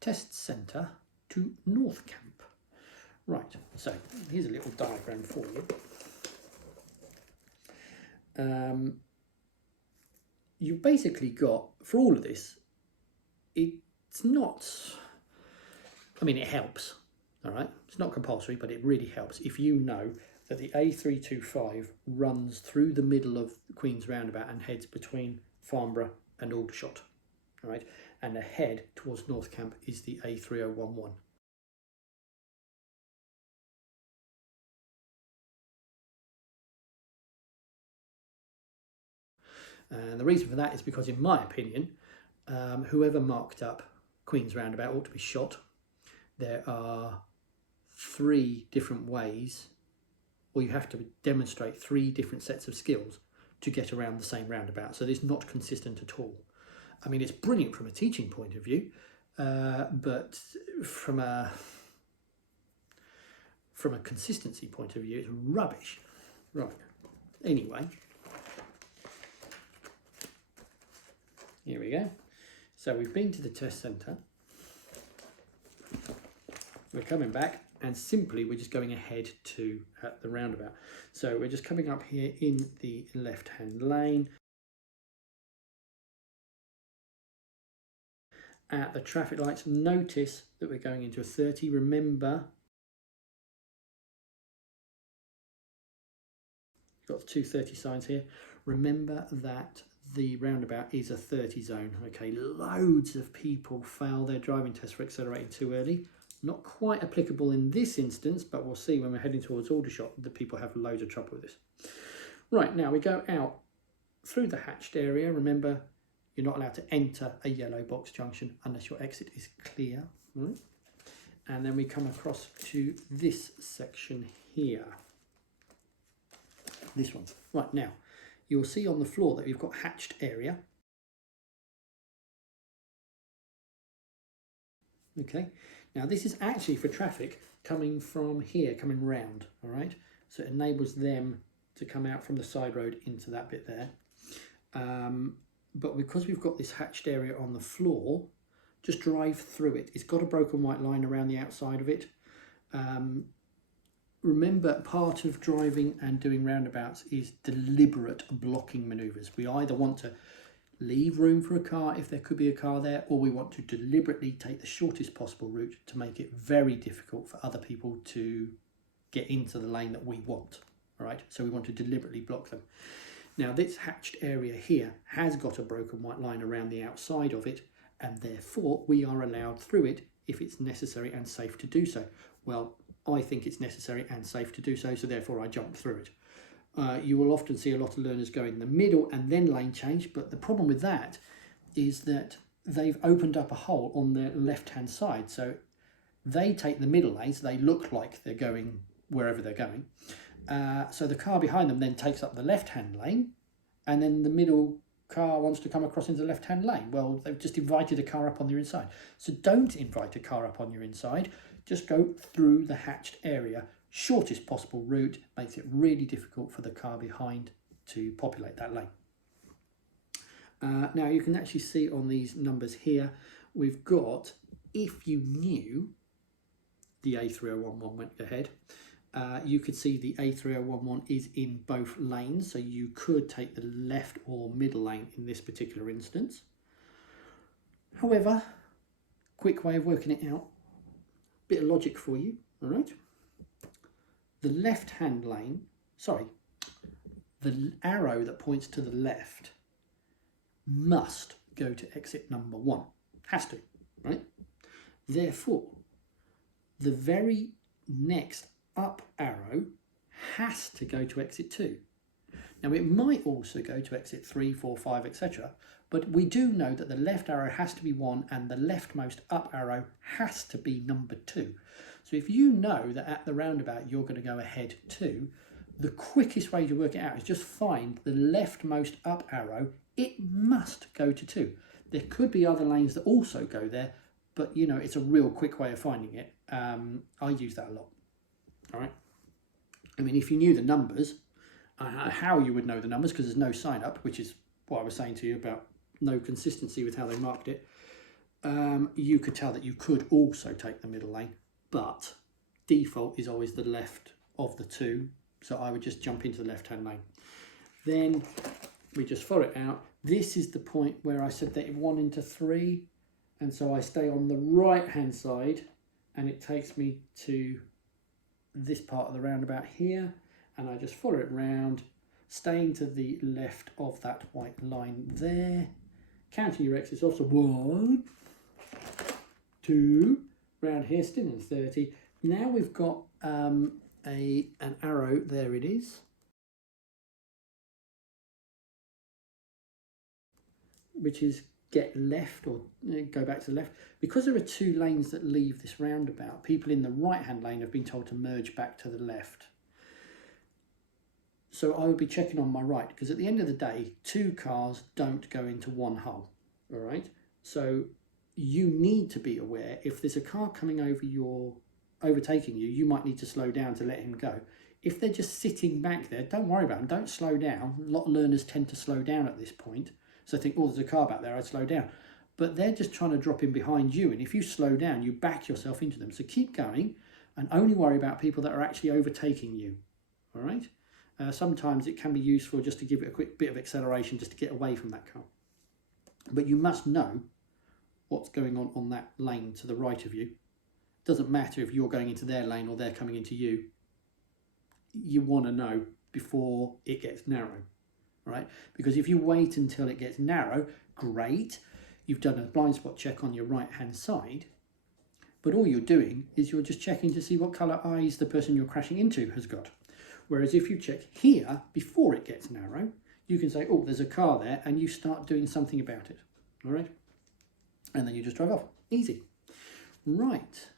test centre to North Camp. Right, so here's a little diagram for you. You've basically got, for all of this, it's not, I mean, it helps, all right? It's not compulsory, but it really helps if you know that the A325 runs through the middle of Queen's Roundabout and heads between Farnborough and Aldershot, all right? And ahead towards North Camp is the A3011. And the reason for that is because, in my opinion, whoever marked up Queen's Roundabout ought to be shot. There are 3 different ways, or you have to demonstrate 3 different sets of skills to get around the same roundabout. So it's not consistent at all. I mean, it's brilliant from a teaching point of view, but from a consistency point of view, it's rubbish. Right. Anyway. Here we go. So we've been to the test centre. We're coming back and simply we're just going ahead to the roundabout. So we're just coming up here in the left-hand lane. At the traffic lights, notice that we're going into a 30. Remember, you've got 2 30 signs here. Remember that the roundabout is a 30 zone. Okay, loads of people fail their driving test for accelerating too early. Not quite applicable in this instance, but we'll see when we're heading towards Aldershot that people have loads of trouble with this. Right, now we go out through the hatched area. Remember, you're not allowed to enter a yellow box junction unless your exit is clear. Right? And then we come across to this section here. This one. Right, now, you'll see on the floor that we've got hatched area. Okay, now this is actually for traffic coming from here, coming round, all right? So it enables them to come out from the side road into that bit there. But because we've got this hatched area on the floor, just drive through it. It's got a broken white line around the outside of it. Remember, part of driving and doing roundabouts is deliberate blocking manoeuvres. We either want to leave room for a car if there could be a car there, or we want to deliberately take the shortest possible route to make it very difficult for other people to get into the lane that we want. All right, so we want to deliberately block them. Now, this hatched area here has got a broken white line around the outside of it, and therefore we are allowed through it if it's necessary and safe to do so. Well, I think it's necessary and safe to do so, so therefore I jump through it. You will often see a lot of learners go in the middle and then lane change, but the problem with that is that they've opened up a hole on the left-hand side. So they take the middle lane, so they look like they're going wherever they're going. So the car behind them then takes up the left-hand lane, and then the middle car wants to come across into the left-hand lane. Well, they've just invited a car up on their inside. So don't invite a car up on your inside. Just go through the hatched area. Shortest possible route makes it really difficult for the car behind to populate that lane. Now you can actually see on these numbers here, we've got, if you knew the A3011 went ahead, you could see the A3011 is in both lanes, so you could take the left or middle lane in this particular instance. However, quick way of working it out, bit of logic for you, all right? The left-hand lane, the arrow that points to the left must go to exit number 1. Has to, right? Therefore, the very next up arrow has to go to exit 2. Now, it might also go to exit 3, 4, 5, etc. But we do know that the left arrow has to be 1 and the leftmost up arrow has to be number 2. So if you know that at the roundabout you're going to go ahead 2, the quickest way to work it out is just find the leftmost up arrow. It must go to 2. There could be other lanes that also go there, but you know, it's a real quick way of finding it. I use that a lot. All right. I mean, if you knew the numbers, how you would know the numbers, because there's no sign up, which is what I was saying to you about no consistency with how they marked it. you could tell that you could also take the middle lane, but default is always the left of the two, so I would just jump into the left-hand lane. Then we just follow it out. This is the point where I said that it 1 into 3, and so I stay on the right-hand side, and it takes me to this part of the roundabout here, and I just follow it round, staying to the left of that white line there, counting your exits off, so 1, 2, round here, still in 30. Now we've got an arrow, there it is, which is get left or go back to the left. Because there are 2 lanes that leave this roundabout, people in the right-hand lane have been told to merge back to the left. So I would be checking on my right, because at the end of the day, 2 cars don't go into one hole, all right? So you need to be aware, if there's a car coming over overtaking you, you might need to slow down to let him go. If they're just sitting back there, don't worry about them, don't slow down. A lot of learners tend to slow down at this point. So think, oh, there's a car back there, I'd slow down. But they're just trying to drop in behind you, and if you slow down, you back yourself into them. So keep going, and only worry about people that are actually overtaking you, all right? Sometimes it can be useful just to give it a quick bit of acceleration just to get away from that car. But you must know what's going on that lane to the right of you. It doesn't matter if you're going into their lane or they're coming into you. You want to know before it gets narrow, right? Because if you wait until it gets narrow, great, you've done a blind spot check on your right-hand side, but all you're doing is you're just checking to see what colour eyes the person you're crashing into has got. Whereas if you check here before it gets narrow, you can say, oh, there's a car there, and you start doing something about it, all right? And then you just drive off. Easy. Right.